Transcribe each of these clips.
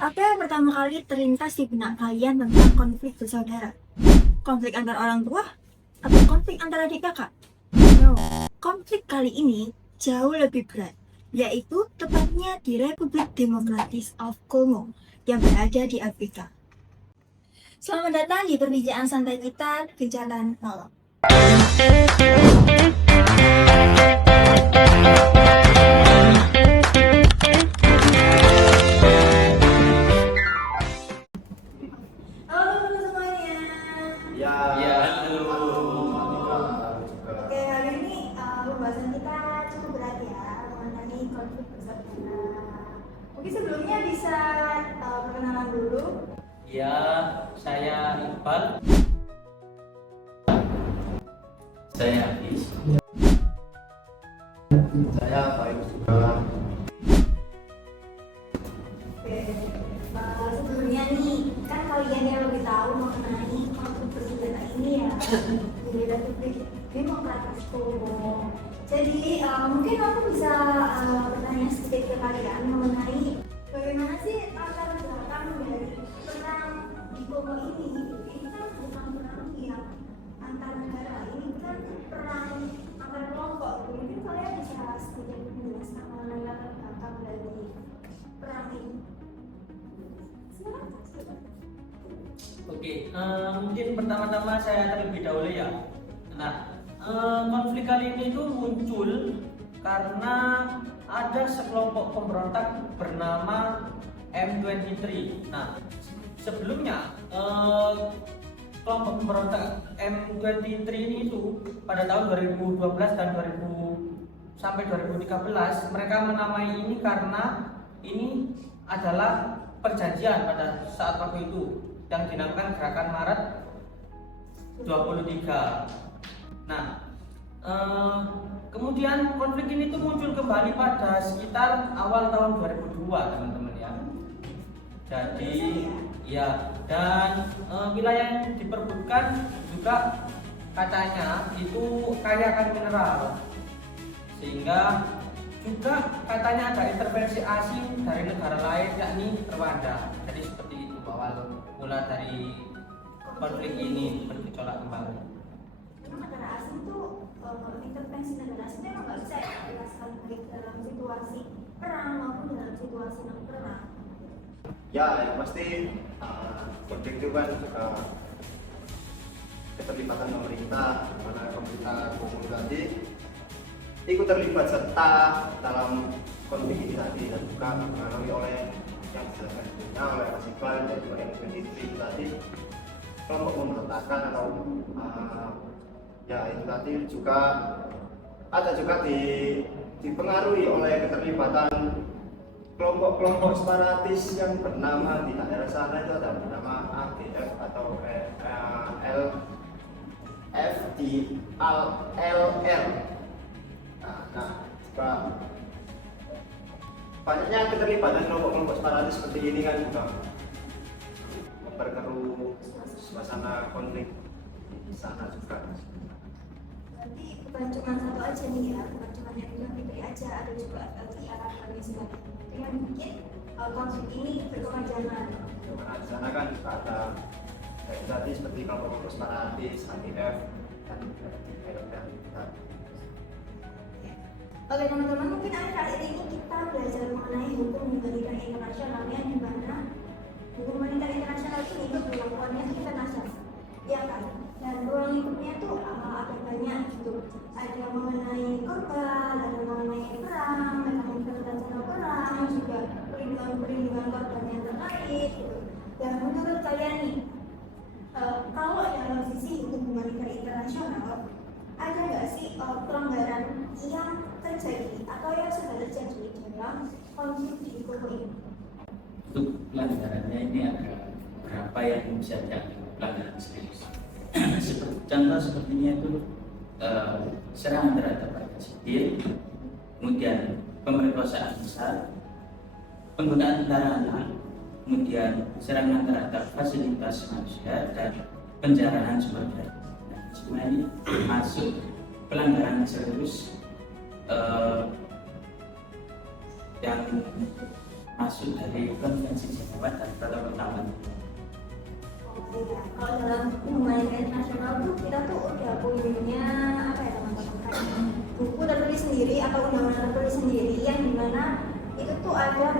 Apa yang pertama kali terlintas di benak kalian tentang konflik bersaudara? Konflik antar orang tua? Atau konflik antara adik kakak? No, konflik kali ini jauh lebih berat, yaitu tepatnya di Republik Demokratis of Kongo yang berada di Afrika. Selamat datang di perbincangan santai kita ke Jalan Malam. Halo teman-teman semuanya. Ya, Ya, halo. Oke, hari ini pembahasan kita cukup berat ya mengenai konflik bersaudara. Mungkin sebelumnya bisa perkenalan dulu. Ya, saya Iqbal. Saya Hafiz. saya baik juga. Oke, sebelumnya nih kan kalian yang lebih tahu mengenai konflik bersaudara ini ya di Republik Demokratis Kongo. Jadi mungkin aku bisa bertanya sedikit ke kalian mengenai bagaimana sih latar belakang dari perang di Kongo ini. Ini kan bukan perang yang antar negara, ini kan perang antar kelompok. Mungkin kalian bisa sedikit menjelaskan mengenai latar belakang dari perang ini. Silakan. Oke, mungkin pertama-tama saya terlebih dahulu ya. Nah, konflik kali ini itu muncul karena ada sekelompok pemberontak bernama M23. Nah, sebelumnya kelompok pemberontak M23 ini itu pada tahun 2012 dan 2000 sampai 2013 mereka menamai ini karena ini adalah perjanjian pada saat waktu itu yang dinamakan Gerakan Maret 23. Nah, kemudian konflik ini tuh muncul kembali pada sekitar awal tahun 2002, teman-teman ya. Jadi ya, dan wilayah yang diperbutkan juga katanya itu kaya akan mineral, sehingga juga katanya ada intervensi asing dari negara lain yakni Rwanda. Jadi seperti itu awal mula dari konflik ini bergejolak kembali. Memang negara asing tuh intervensi negara asing memang nggak bisa ya dijelaskan baik dalam situasi perang maupun dalam situasi non perang. Ya, yang pasti konflik itu kan juga keterlibatan pemerintah, mana pemerintah Kongo tadi ikut terlibat serta dalam konflik ini tadi dan juga dipengaruhi oleh yang dijelaskan sebelumnya oleh Mas Iqbal dan juga yang tadi kelompok pemberontakan atau ya itu tadi juga ada juga dipengaruhi oleh keterlibatan kelompok-kelompok separatis yang bernama di daerah sana itu ada bernama AGF atau LR. Nah, juga banyaknya keterlibatan kelompok-kelompok separatis seperti ini kan juga memperkeruh suasana konflik di sana juga. Berarti bukan cuma satu aja nih ya, bukan cuma yang bilang diberi aja, ada juga LTR dan sebagainya. Dengan mungkin konflik ini berkepanjangan. Di sana kan juga ada kayak tadi seperti kelompok-kelompok separatis, AGF dan LR. Oke teman-teman, mungkin akhir-akhir ini kita belajar mengenai hukum humaniter internasional yang dimana hukum humaniter internasional ini berlakuannya internasional, ya kan? Dan ruang lingkupnya tuh ada banyak gitu. Ada mengenai korban, ada mengenai perang, mekanisme internasional perang, juga perlindungan korban yang terkait gitu. Dan menurut kalian nih, kalau dalam sisi hukum humaniter internasional ada nggak sih pelanggaran yang terjadi atau yang sudah terjadi dalam konflik di Kongo ini? Untuk pelanggarannya ini ada berapa yang bisa dianggap pelanggaran serius. Contoh sepertinya itu serangan terhadap rakyat sipil, kemudian pemerkosaan besar, penggunaan larangan, kemudian serangan terhadap fasilitas manusia dan penjarahan sumber daya. Nah, semua ini masuk pelanggaran serius yang masuk dari konvensi Jenewa dan protokol tambahan. Oke ya, kalau dalam humanitarian internasional tuh kita tuh udah punya apa ya teman-teman, kayak buku tertulis sendiri atau undang-undang tertulis sendiri yang dimana itu tuh ada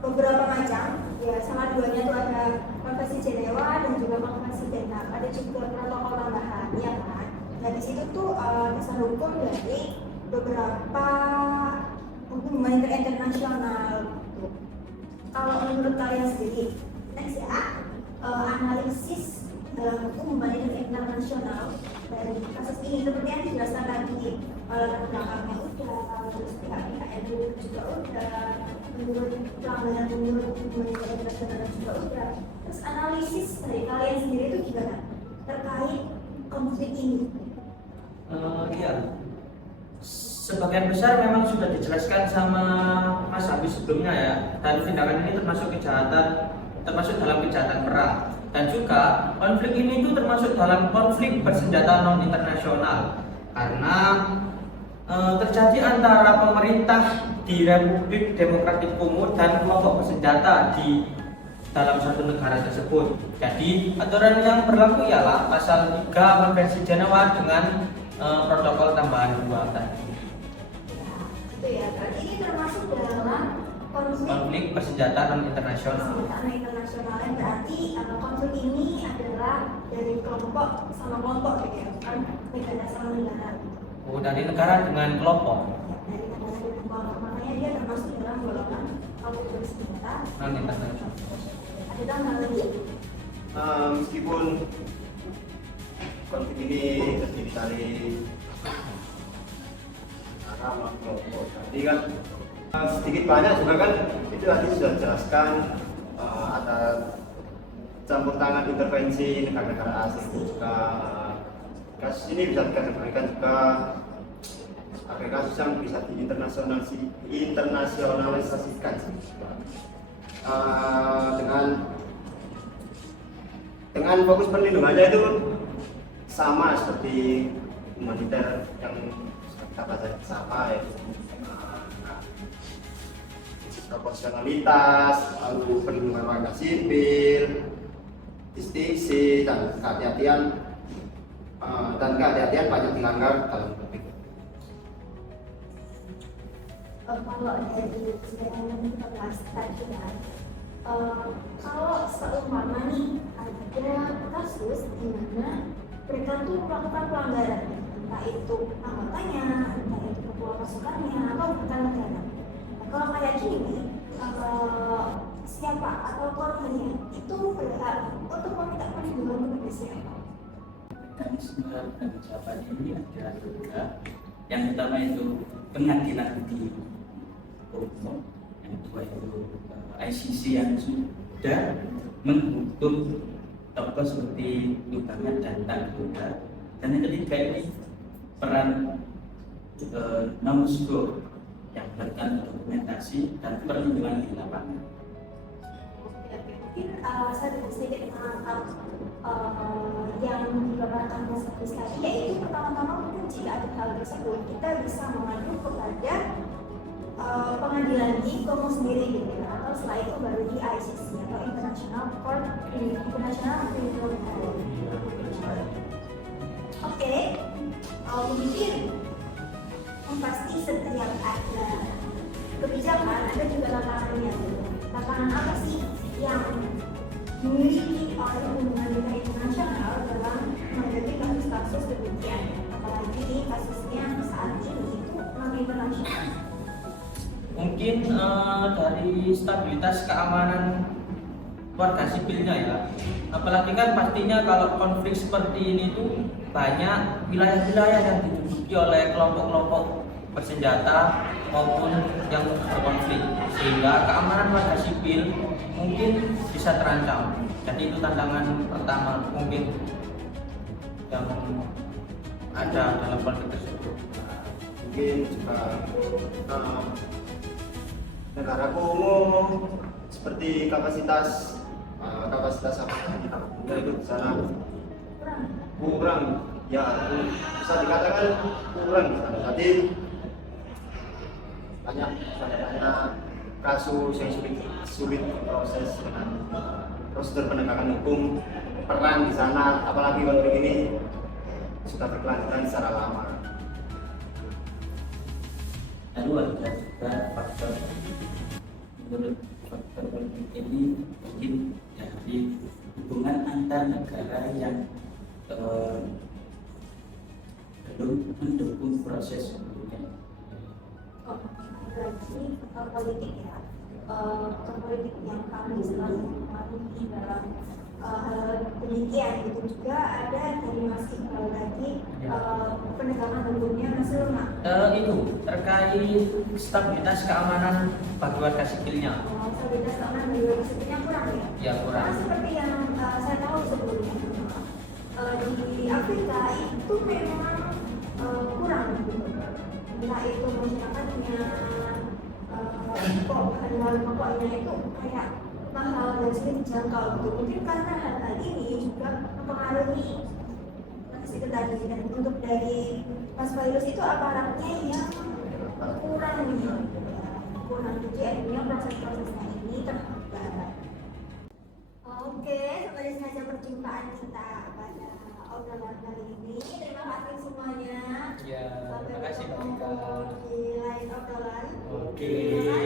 beberapa macam ya, sama duanya tuh ada konvensi Jenewa dan juga konvensi Denmark, ada juga protokol tambahan ya kan. Nah di situ tuh dasar hukum dari beberapa hukum humanitarian internasional gitu. Kalau menurut kalian sendiri, next ya, analisis dalam hukum humanitarian internasional dari kasus ini seperti yang dijelaskan tadi, latar belakangnya udah, terus pihak-pihak NU juga udah, menurut pelanggaran menurut hukum humanitarian internasional juga udah. Terus analisis dari kalian sendiri itu gimana terkait konflik ini? Iya, sebagian besar memang sudah dijelaskan sama Mas Habis sebelumnya ya, dan tindakan ini termasuk kejahatan, termasuk dalam kejahatan perang, dan juga konflik ini itu termasuk dalam konflik bersenjata non internasional karena terjadi antara pemerintah di Republik Demokratik Kongo dan kelompok bersenjata di dalam suatu negara tersebut. Jadi aturan yang berlaku ialah pasal 3 Konvensi Jenewa dengan protokol tambahan 2 tadi. Itu ya, berarti ini termasuk dalam Konflik bersenjata non internasional. Senjata internasional yang berarti konflik ini adalah dari kelompok sama kelompok gitu ya, bukan negara sama negara. Oh, dari negara dengan kelompok Dari negara dengan kelompok, makanya dia termasuk dalam golongan konflik bersenjata non internasional. Ada tambahan lagi? Meskipun konflik ini terdiri dari negara kelompok, jadi kan sedikit banyak juga kan itu tadi sudah dijelaskan, ada campur tangan intervensi negara-negara asing juga. Kasus ini bisa dikategorikan juga sebagai kasus yang bisa diinternasionalisasikan dengan fokus perlindungannya itu sama seperti humaniter yang kita baca sama, yaitu proporsionalitas, lalu perlindungan warga sipil, distingsi dan kehati-hatian banyak dilanggar dalam konflik. Kalau dari sebenarnya kita bahas tadi kan, kalau seumpama nih ada kasus di mana mereka tuh melakukan pelanggaran, entah itu anggotanya, entah itu ketua pasukannya, atau bukan negara. Kalau kayak gini, siapa atau korbannya itu berhak untuk meminta perlindungan kepada siapa? Mekanisme pertanggungjawaban ini ada 3. Yang pertama itu pengadilan di Kongo, yang kedua itu ICC yang sudah menghukum tokoh seperti Lubangan dan Tangguga, dan yang ketiga ini peran NOMSCO yang melakukan dokumentasi dan perlindungan di lapangan. Mungkin saya sedikit menangkap yang digambarkan Mas Hafiz tadi, yaitu pertama-tama mungkin jika ada hal tersebut kita bisa mengadu kepada pengadilan di Kongo sendiri gitu ya, atau setelah itu baru di ICC atau International Court International Criminal Court. Oke, mungkin pasti setiap ada kebijakan ada juga tantangannya. Tantangan apa sih yang memiliki oleh hubungan internasional dalam menghadapi kasus-kasus demikian, apalagi kasusnya saat ini itu non internasional? Mungkin dari stabilitas keamanan warga sipilnya ya, apalagi kan pastinya kalau konflik seperti ini tuh banyak wilayah-wilayah yang diduduki oleh kelompok-kelompok bersenjata maupun yang berkonflik, sehingga keamanan warga sipil mungkin bisa terancam. Jadi itu tantangan pertama mungkin yang ada dalam konflik tersebut. Mungkin juga negara Kongo seperti kapasitas apa yang kita punya itu di sana kurang, ya bisa dikatakan kurang di sana. Jadi banyak kasus yang sulit diproses dengan prosedur penegakan hukum, peran di sana, apalagi konflik ini sudah berkelanjutan secara lama. Lalu ada juga faktor, menurut faktor konflik ini mungkin dari hubungan antar negara yang belum mendukung proses hukumnya. Lagi politik ya, politik yang kami selalu mematuhi dalam hal demikian itu juga ada dari Mas Iqbal tadi penegakan hukumnya Mas Lemah. Itu terkait stabilitas keamanan bagi warga sipilnya. Stabilitas keamanan di luar sipilnya kurang ya? Ya kurang. Karena seperti yang saya tahu sebelumnya di Afrika itu memang kurang gitu. Entah itu masyarakatnya hal-hal pokoknya itu kayak mahal dan sulit dijangkau gitu. Mungkin karena hal-hal ini juga mempengaruhi itu tadi. Dan untuk dari Mas Virus itu aparatnya yang kurang nih, kurang, jadi akhirnya proses-prosesnya ini terhambat. Oke, sampai saja perjumpaan kita pada obrolan kali ini. Terima kasih semuanya. Ya, terima kasih Mbak Sampai Ika. ketemu di lain obrolan. Oke. Terima kasih.